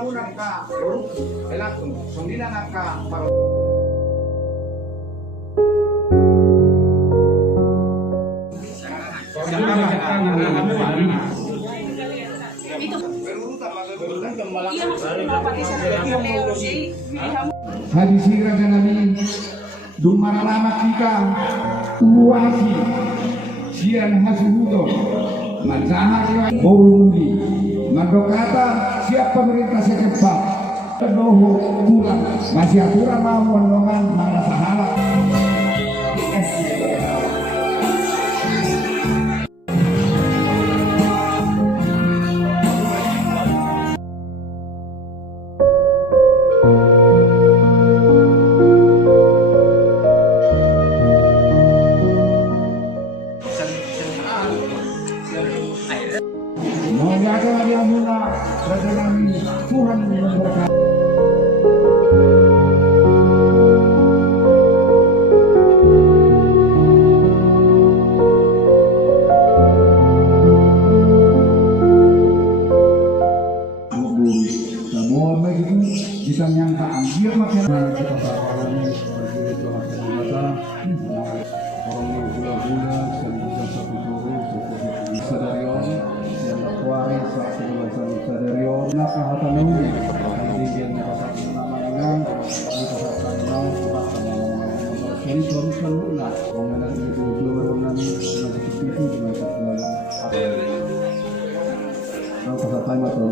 pelabuhan ka, elatong, sundilan ka, para hadisira ganami dumaralama kita uwasi sian hasuhudo manzahar borumudi mandokata siap pemerintah sekepat doho pulang masih aturan lawan longan mana sahala Menjaga dia mula berjalan Tuhan memberkati. Semua begitu bisa nyangka anjir makin kita alami sebagai Tuhan semata orang yang gula-gula bisa satu turun bisa dari orang yang kuari satu bahasa bisa dari orang nak hatamu di yang pasal nama di pasal nama jadi terus lah mengenai itu orang seperti itu di masa lalu. Kalau pasal time atau